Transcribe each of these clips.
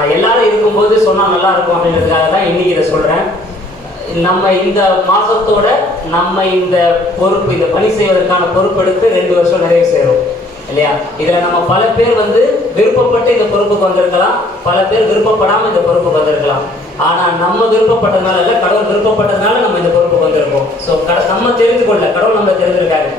ஆனால் எல்லாரும் இருக்கும்போது சொன்னால் நல்லா இருக்கும் அப்படின்றதுக்காக தான் இன்னைக்கு இதை சொல்கிறேன் நம்ம இந்த மாதத்தோட நம்ம இந்த பொறுப்பு இந்த பணி செய்வதற்கான பொறுப்பெடுத்து ரெண்டு வருஷம் நிறைவு செய்கிறோம் இல்லையா? இதில் நம்ம பல பேர் வந்து விருப்பப்பட்டு இந்த பொறுப்புக்கு வந்திருக்கலாம். பல பேர் விருப்பப்படாமல் இந்த பொறுப்புக்கு வந்திருக்கலாம். ஆனால் நம்ம விருப்பப்பட்டதுனால இல்லை கடவுள் விருப்பப்பட்டதுனால நம்ம இந்த பொறுப்புக்கு வந்திருக்கோம். ஸோ கட நம்ம தெரிந்து கொள்ள கடவுள் நம்ம தெரிஞ்சிருக்காரு.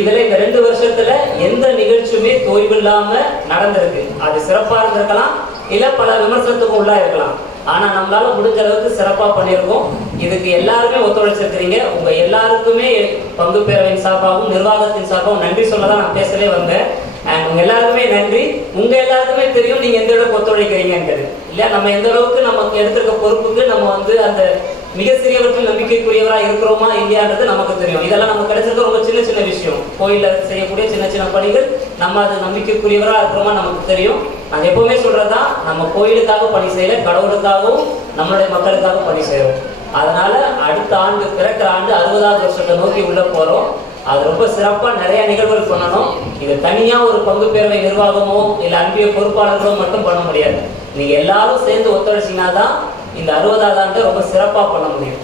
இதில் இந்த ரெண்டு வருஷத்தில் எந்த நிகழ்ச்சியுமே தொய்வில்லாம நடந்திருக்கு. அது சிறப்பாக இருந்திருக்கலாம். இல்ல பல விமர்சனத்துக்கும் உள்ளா இருக்கலாம். ஆனால் நம்மளால முடிஞ்ச அளவுக்கு சிறப்பாக பண்ணியிருக்கோம். இதுக்கு எல்லாருமே ஒத்துழைச்சிருக்கிறீங்க. உங்க எல்லாருக்குமே பங்கு பேரவையின் சார்பாகவும் நிர்வாகத்தின் சார்பாகவும் நன்றி சொல்ல தான் நான் பேசவே வந்தேன். அண்ட் உங்க எல்லாருக்குமே நன்றி. உங்க எல்லாருக்குமே தெரியும் நீங்க எந்த அளவுக்கு ஒத்துழைக்கிறீங்கன்றது இல்லை நம்ம எந்த அளவுக்கு நமக்கு எடுத்திருக்க பொறுப்புக்கு நம்ம வந்து அந்த மிக சிறியவற்றில் நம்பிக்கைக்குரியவராக இருக்கிறோமா இல்லையான்றது நமக்கு தெரியும். இதெல்லாம் நமக்கு கிடைச்சிருக்க ரொம்ப சின்ன சின்ன விஷயம் கோயிலில் செய்யக்கூடிய சின்ன சின்ன பணிகள் நம்ம அது நம்பிக்கைக்குரியவராக இருக்கிறோமா நமக்கு தெரியும். நான் எப்போவுமே சொல்கிறதான் நம்ம கோயிலுக்காக பணி செய்யல கடவுளுக்காகவும் நம்மளுடைய மக்களுக்காகவும் பணி செய்யறோம். அதனால் அடுத்த ஆண்டு பிறக்கிற ஆண்டு அறுபதாவது வருஷத்தை நோக்கி உள்ளே போகிறோம் அது ரொம்ப சிறப்பாக நிறைய நிகழ்வுகள் பண்ணணும். இது தனியாக ஒரு பங்கு பேரவை நிர்வாகமோ இல்லை அன்பிய பொறுப்பாளர்களோ மட்டும் பண்ண முடியாது. நீங்கள் எல்லாரும் சேர்ந்து ஒத்துழைச்சிங்கன்னா தான் இந்த அறுபதாவது ஆண்டு ரொம்ப சிறப்பாக பண்ண முடியும்.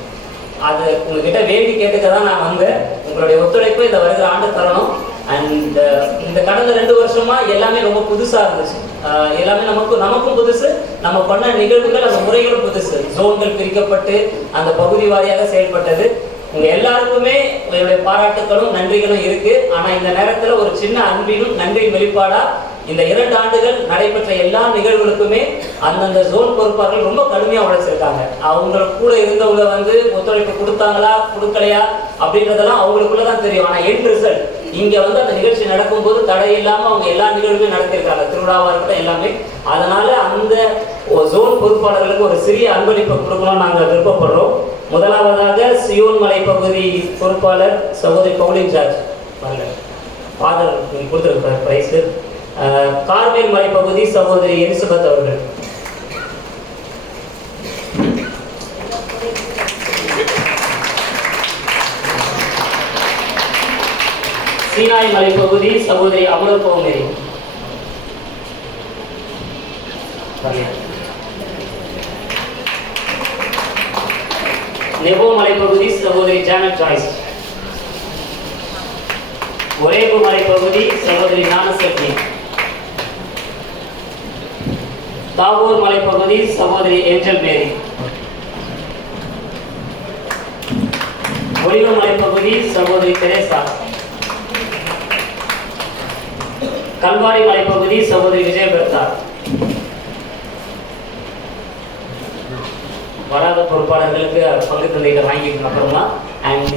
அது உங்ககிட்ட வேண்டி கேட்டுக்க தான் நான் வந்தேன். உங்களுடைய ஒத்துழைப்பு இந்த வருகிற ஆண்டு தரணும். அண்ட் uh, இந்த கடந்த ரெண்டு வருஷமா எல்லாமே ரொம்ப புதுசா இருந்துச்சு. Uh, எல்லாமே நமக்கு நமக்கும் புதுசு. நம்ம பண்ண நிகழ்வுகள் அந்த முறைகளும் புதுசு. ஜோன்கள் பிரிக்கப்பட்டு அந்த பகுதி வாரியாக செயல்பட்டது. உங்க எல்லாருக்குமே என்னுடைய பாராட்டுகளும் நன்றிகளும் இருக்கு. ஆனா இந்த நேரத்துல ஒரு சின்ன அன்பிலும் நன்றியின் வெளிப்பாடா இந்த இரண்டு ஆண்டுகள் நடைபெற்ற எல்லா நிகழ்வுகளுக்குமே அந்தந்த ஜோன் பொறுப்பாளர்கள் ரொம்ப கடுமையாக உழைச்சிருக்காங்க. அவங்க கூட இருந்தவங்க வந்து ஒத்துழைப்பு கொடுத்தாங்களா கொடுக்கலையா அப்படின்றதெல்லாம் அவங்களுக்குள்ள தான் தெரியும். ஆனால் என் ரிசல்ட் இங்கே வந்து அந்த நிகழ்ச்சி நடக்கும்போது தடை இல்லாமல் அவங்க எல்லா நிகழ்வுகளும் நடத்திருக்காங்க திருவிழாவாக இருக்கட்டும் எல்லாமே. அதனால அந்த ஜோன் பொறுப்பாளர்களுக்கு ஒரு சிறிய அன்பளிப்பை கொடுக்கணும்னு நாங்கள் விருப்பப்படுறோம். முதலாவதாக சியோன் பகுதி பொறுப்பாளர் சகோதரி பவுலின் ஜார்ஜ் வரல ஃபாதர் கொடுத்துருக்கார் பிரைஸு கார்மேல் மலைப்பகுதி சகோதரி எலிசபெத் அவர்கள். சீனாய் மலைப்பகுதி சகோதரி அமர் பௌமேரி நெபோ மலைப்பகுதி சகோதரி ஜானட் ஜாய்ஸ். ஒரேபு மலைப்பகுதி சகோதரி ஞானசக்தி. தாகூர் மலைப்பகுதி சகோதரி ஏஞ்சல் மேரி. ஒளிவு மலைப்பகுதி சகோதரி தெரேசா. கல்வாரி மலைப்பகுதி சகோதரி விஜயபிரதா. வராத பொறுப்பாளர்களுக்கு பங்கு தந்தைகள் வாங்கிட்டு அப்புறமா அண்ட்